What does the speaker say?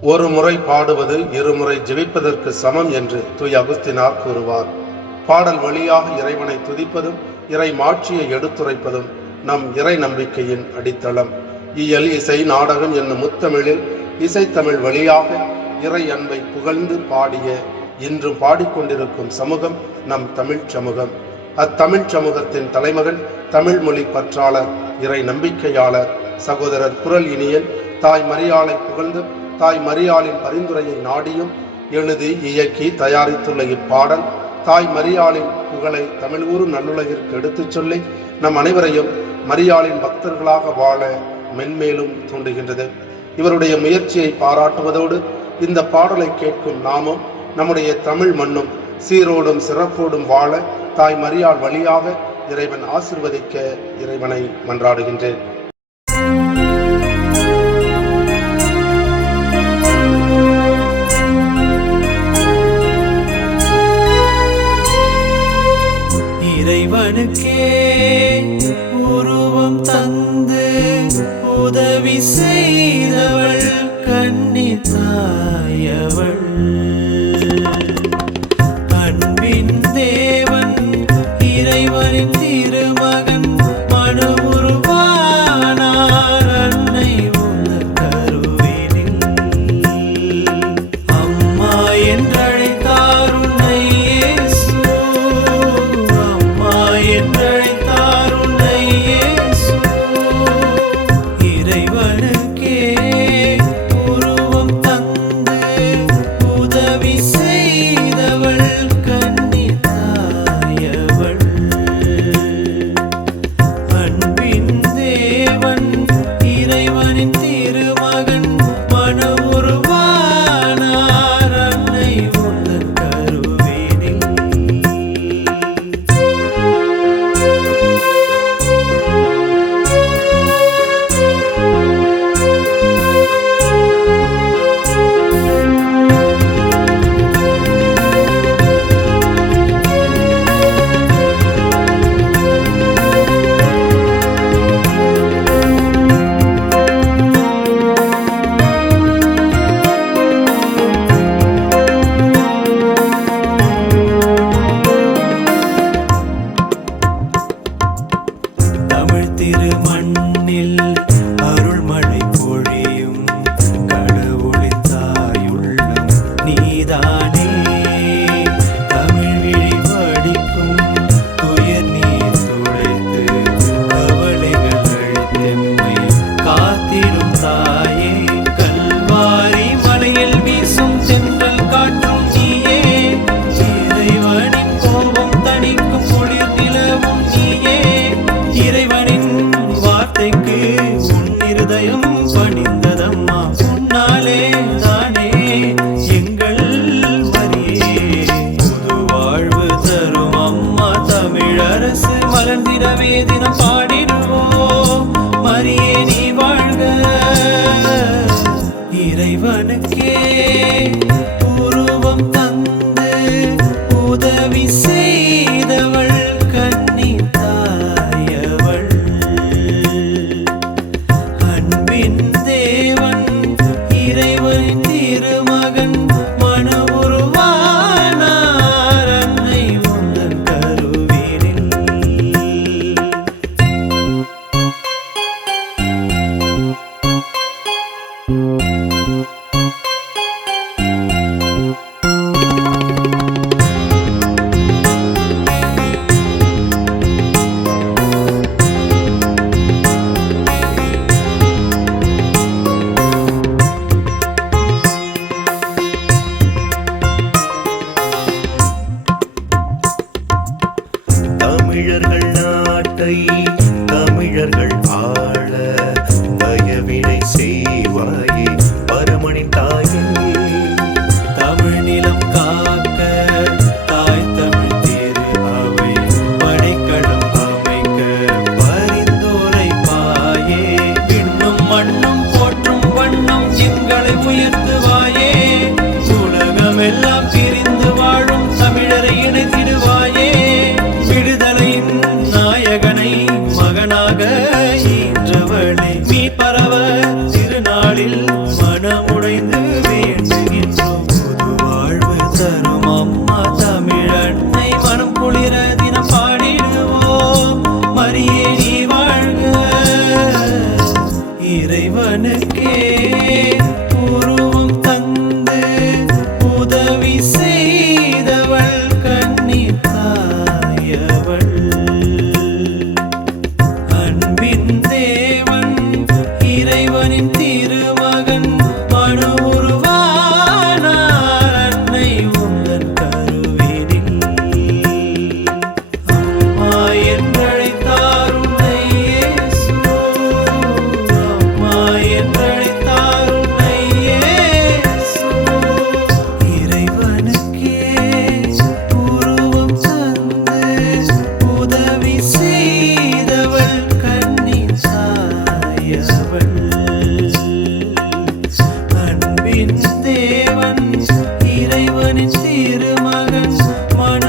ஒரு முறை பாடுவது இருமுறை ஜெபிப்பதற்கு சமம் என்று தூய் அகுஸ்தினார் கூறுவார். பாடல் வழியாக இறைவனை துதிப்பதும் இறை மாட்சியை எடுத்துரைப்பதும் நம் இறை நம்பிக்கையின் அடித்தளம். இயல், இசை, நாடகம் என்னும் முத்தமிழில் இசைத்தமிழ் வழியாக இறை அன்பை புகழ்ந்து பாடிய இன்றும் பாடிக்கொண்டிருக்கும் சமூகம் நம் தமிழ் சமூகம். அத்தமிழ் சமூகத்தின் தலைமகன் தமிழ் மொழி பற்றாளர், இறை நம்பிக்கையாளர் சகோதரர் குரல் இனியன் தாய் மரியாளை புகழ்ந்து தாய் மரியாளின் பரிந்துரையை நாடியும் எழுதி இயக்கி தயாரித்துள்ள இப்பாடல் தாய் மரியாளின் புகழை தமிழ் ஊரும் நல்லுலகிற்கு எடுத்துச் சொல்லி நம் அனைவரையும் மரியாளின் பக்தர்களாக வாழ மென்மேலும் தூண்டுகின்றது. இவருடைய முயற்சியை பாராட்டுவதோடு இந்த பாடலை கேட்கும் நாமும் நம்முடைய தமிழ் மண்ணும் சீரோடும் சிறப்போடும் வாழ தாய் மரியாள் வழியாக இறைவன் ஆசிர்வதிக்க இறைவனை மன்றாடுகின்றேன். இறைவனுக்கே உருவம் தந்து உதவி செய்தவள் கன்னி தாயவள். அன்பின் தேவன் இறைவனின் திருமகன் மனு உருவானார் அன்னை உந்தன் கருவினில். அம்மா என்றழைத்தார் உன்னை இயேசு, அம்மா என்றழைத்தார் உன்னை இயேசு. இறைவனுக்கே உருவம் தந்து உதவி செய்தவள் கன்னி தாயவள். அன்பின் தேவன் இறைவனின் திருமகன் மனு உருவானார் அன்னை உந்தன் கருவினில். தமிழ் திருமண்ணில் அருள்மழை பொழியும் கடவுளின் தாயுள்ளம் நீதானே. தமிழ் விழி வடிக்கும் துயர் நீர் துடைத்து கவலைகள் அழித்தெம்மை காத்திடும் தாயே. கல்வாரி மலையில் வீசும் தென்றல் காற்றும் நீயே, இறைவனின் கோபம் தணிக்கும் குளிர் நிலவும் நீயே. இறைவனின் வார்த்தைக்கு உன் இருதயம் பணிந்ததம்மா, உன்னாலே தானே எங்கள் மரியே புது வாழ்வு தரும் அம்மா. தமிழரசு மலர்ந்திடவே தினம் பாடிடுவோம், மரியே நீ வாழ்க. இறைவனுக்கே உருவம் தந்து உதவி செய்தவள் கன்னி தாயவள். அன்பின் தேவன் இறைவனின் திருமகன் மனு உருவானார் அன்னை உந்தன் கருவினில். வேண்டுகின்றோம். புது வாழ்வு தரும் அம்மா தமிழன்னை மனம் குளிர தினம் பாடிடுவோம். மரியே நீ வாழ்க. இறைவனுக்கே உருவம் தந்து உதவி செய்தவள் கன்னி தாயவள். அன்பின் தேவன் இறைவனின் திருமகன் மனு உருவானார் அன்னை உந்தன் கருவினில். அம்மா என்றழைத்தார் உன்னை இயேசு. அம்மா என்றழைத்தார் உன்னை இயேசு. இறைவனுக்கே உருவம் தந்து உதவி செய்தவள் கன்னி தாயவள். அன்பின் தேவன் இறைவனின் திருமகன் மனு